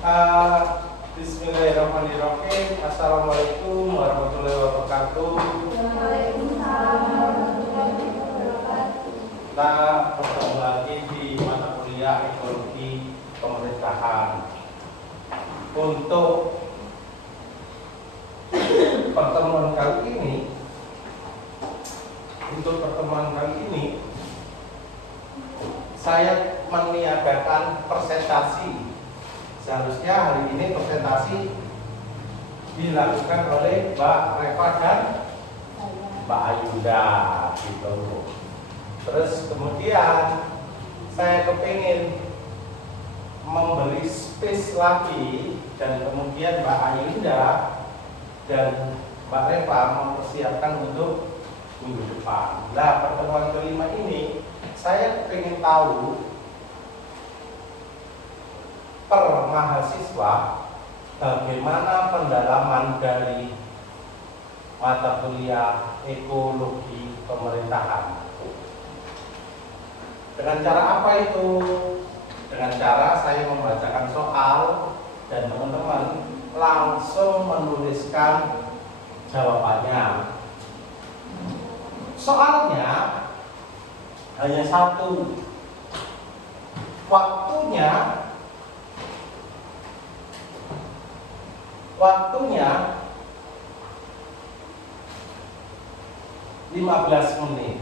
Bismillahirrahmanirrahim. Assalamualaikum warahmatullahi wabarakatuh. Waalaikumsalam warahmatullahi wabarakatuh. Kita bertemu lagi di mata kuliah ekologi pemerintahan. Untuk pertemuan kali ini, saya meniadakan presentasi. Seharusnya hari ini presentasi dilakukan oleh Mbak Reva dan Mbak Ayunda gitu. Terus kemudian saya kepingin memberi space lagi, dan kemudian Mbak Ayunda dan Mbak Reva mempersiapkan untuk minggu depan. Nah, pertemuan kelima ini saya ingin tahu per mahasiswa bagaimana pendalaman dari mata kuliah ekologi pemerintahan. Dengan cara apa itu? Dengan cara saya membacakan soal dan teman-teman langsung menuliskan jawabannya. Soalnya hanya satu. Waktunya 15 menit.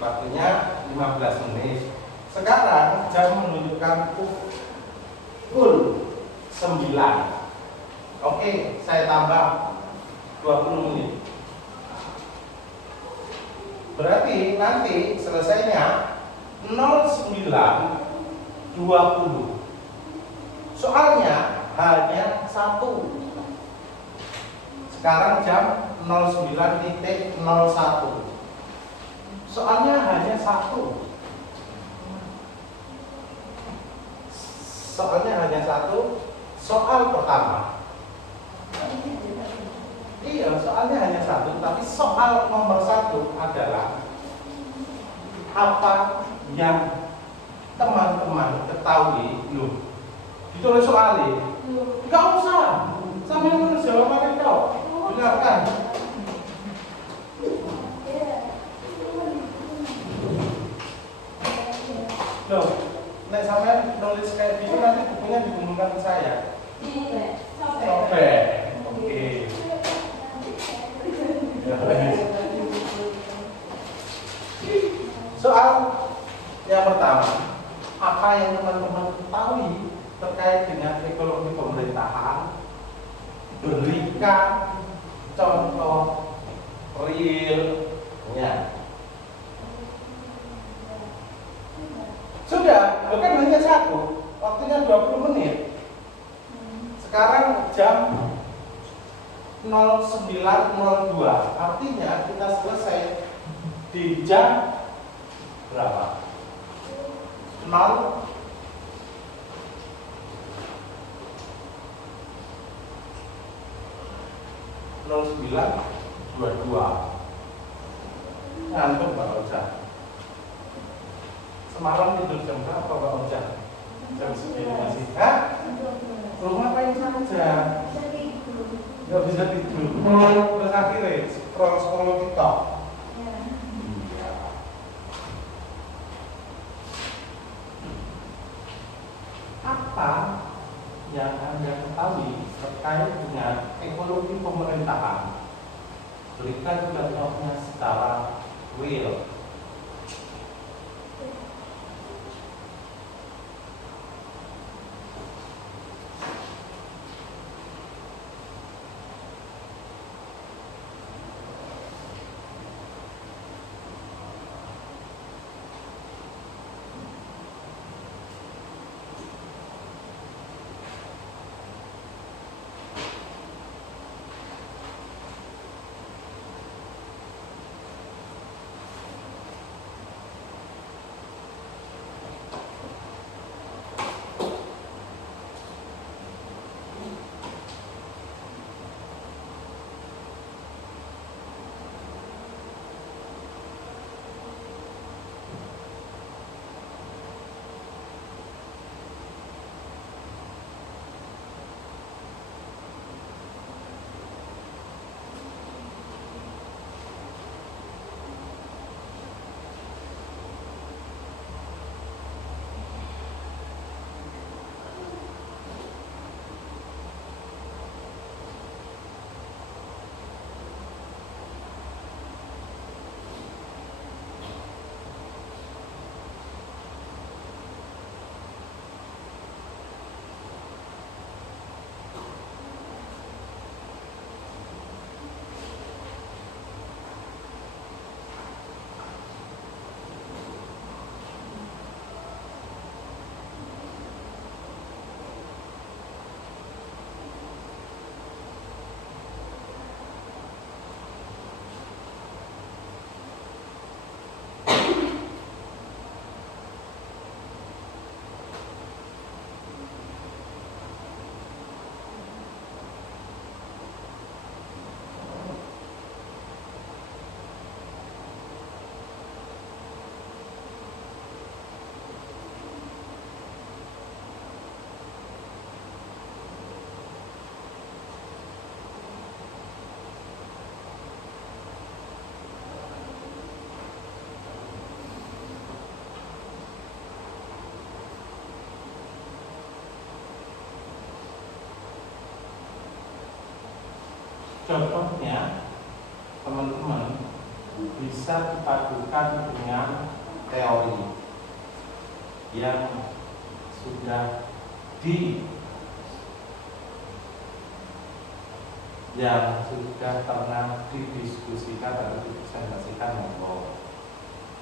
Waktunya 15 menit. Sekarang jam menunjukkan pukul 9. Oke, saya tambah 20 menit. Berarti nanti selesainya 09.20. Soalnya hanya satu. Sekarang jam 09.01. Soalnya hanya satu. Soal pertama. Iya, soalnya hanya satu. Tapi soal nomor 1 adalah apa yang teman-teman ketahui. Loh, ditulis soalnya, nggak usah sambil menulis jawabannya kau. Dengarkan. Loh, nek sampai nulis kayak gitu nanti bukunya dihubungkan ke saya. Oke. Soal yang pertama, apa yang teman-teman ketahui terkait dengan ekologi pemerintahan? Berikan contoh realnya. Sudah, bukan hanya satu, waktunya 20 menit. Sekarang jam 09.02, artinya kita selesai di jam berapa? 09.22. Ngantuk Pak Ojak. Semalam tidur jam berapa Pak Ojak? Jam segini masih. Hah? Rumah ngapain saja? Nggak bisa tidur. Terus akhirnya scroll TikTok. Iya. Apa yang Anda ketahui terkait dengan ekologi pemerintahan? Berikan contohnya secara real. contohnya teman-teman bisa dipadukan dengan teori yang sudah pernah didiskusikan atau dipresentasikan monggo.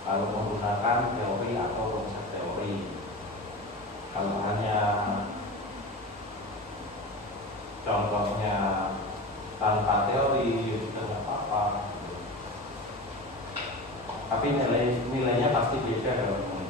Kalau menggunakan teori atau konsep teori, kalau hanya contohnya tanpa teori juga nggak apa-apa. Tapi nilainya pasti beda kalau ini.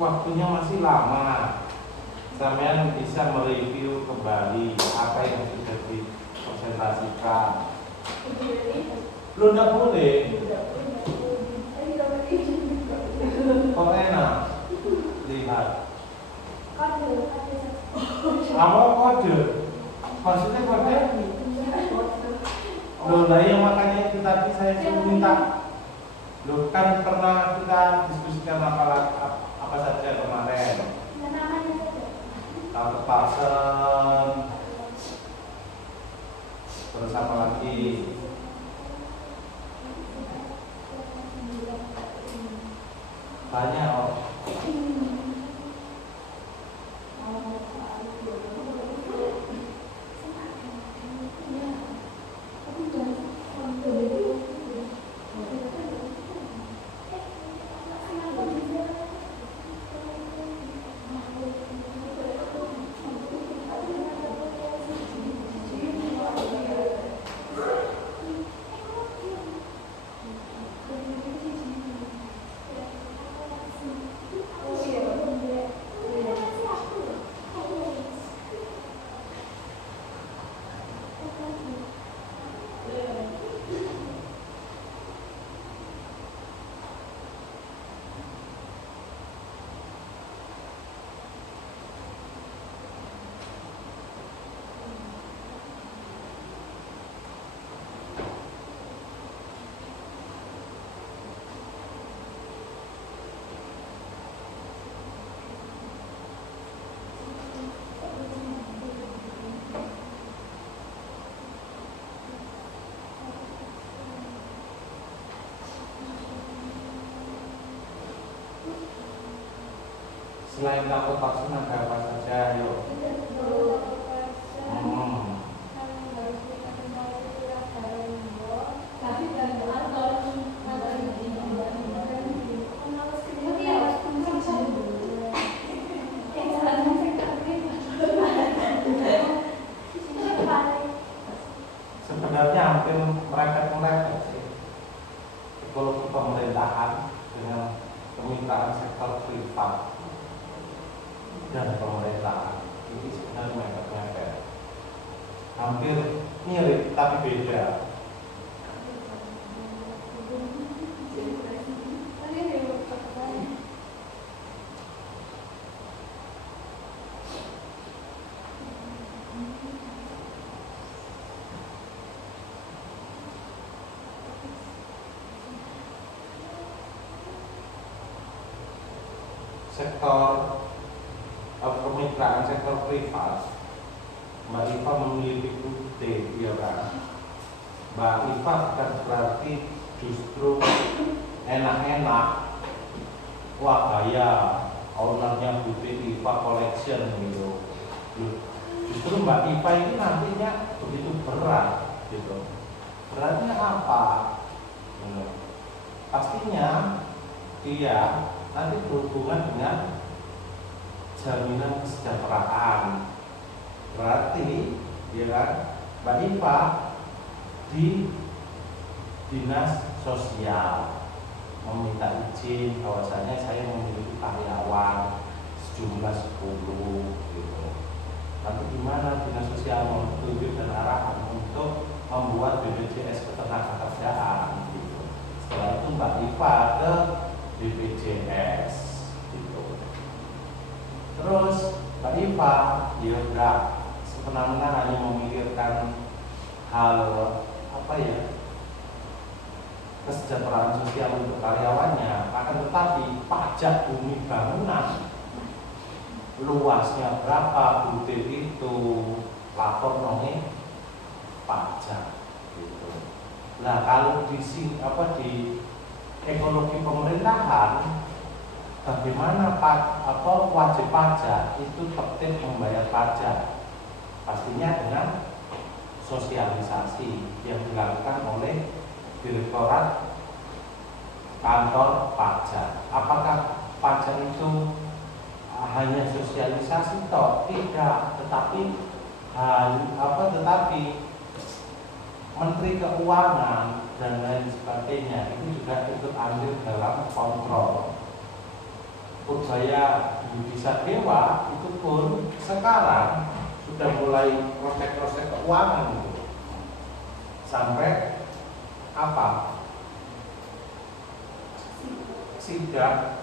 Waktunya masih lama. Sampean bisa mereview kembali apa yang sudah dipresentasikan. Lu nggak boleh. Kok enak? Lihat. Apa kode? Maksudnya kode? Loh, lah yang makanya itu tadi saya suruh minta. Loh, kan pernah kita diskusikan apa saja kemarin. Counter person, terus apa lagi? Banyak oh. Selain counter person ada apa saja? Yuk. Sebenarnya hampir merepet sih. Ekologi pemerintahan dengan permintaan sektor privat dan pemerintahan ini sebenarnya mepet-mepet, hampir mirip tapi beda. sektor kemitraan sektor privat, Mbak Iva memiliki UT, ya kan? Mbak Iva bukan berarti justru enak-enak, wah gaya ownernya Boutique Iva Collection gitu. Justru Mbak Iva ini nantinya begitu berat gitu. Beratnya apa? Pastinya dia nanti berhubungan dengan jaminan kesejahteraan. Berarti ya kan, Mbak Iva di dinas sosial meminta izin bahwasanya saya memiliki karyawan sejumlah 10 gitu. Nanti gimana dinas sosial menunjuk dan arahan untuk membuat BPJS ketenagakerjaan gitu. Setelah itu Mbak Iva ke BPJS gitu. Terus Mbak Iva ya udah sebenarnya hanya memikirkan hal apa ya, kesejahteraan sosial untuk karyawannya, akan tetapi pajak bumi bangunan luasnya berapa butir itu lapor nongin pajak gitu. Nah kalau di ekologi pemerintahan, bagaimana wajib pajak itu tertib membayar pajak, pastinya dengan sosialisasi yang dilakukan oleh Direktorat Kantor Pajak. Apakah pajak itu hanya sosialisasi toh? Tidak, tetapi Menteri Keuangan dan lain sebagainya itu juga ikut ambil dalam kontrol. Purbaya Yudhisa Dewa itu pun sekarang sudah mulai proses keuangan gitu. Sampai sidak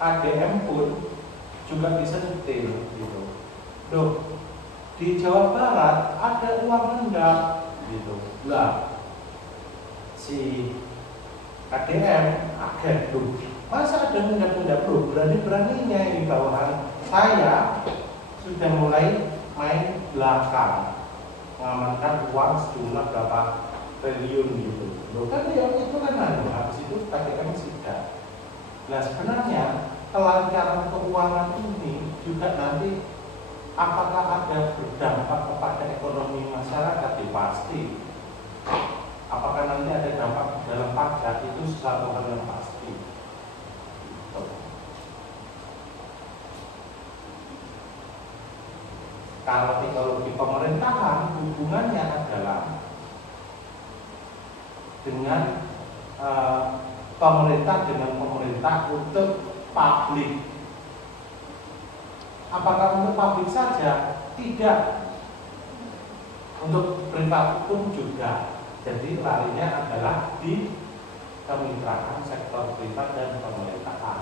ADM pun juga disentil gitu. Loh, di Jawa Barat ada uang ngendap gitu. Lah, si ADM agen tuh, masa ada ngendap-ngendap loh, berani-beraninya ini bawahan saya sudah mulai main belakang, mengamankan uang sejumlah berapa triliun gitu. Loh kan ya itu kan habis itu KDM sidak. Nah sebenarnya kelancaran keuangan ini juga nanti apakah ada berdampak kepada ekonomi masyarakat? Ya pasti. Apakah nanti ada dampak dalam pajak? Itu sesuatu hal yang pasti. Kalau ekologi pemerintahan hubungannya adalah dengan pemerintah untuk publik. Apakah untuk publik saja? Tidak. Untuk privat pun juga. Jadi larinya adalah di kemitraan sektor privat dan pemerintahan.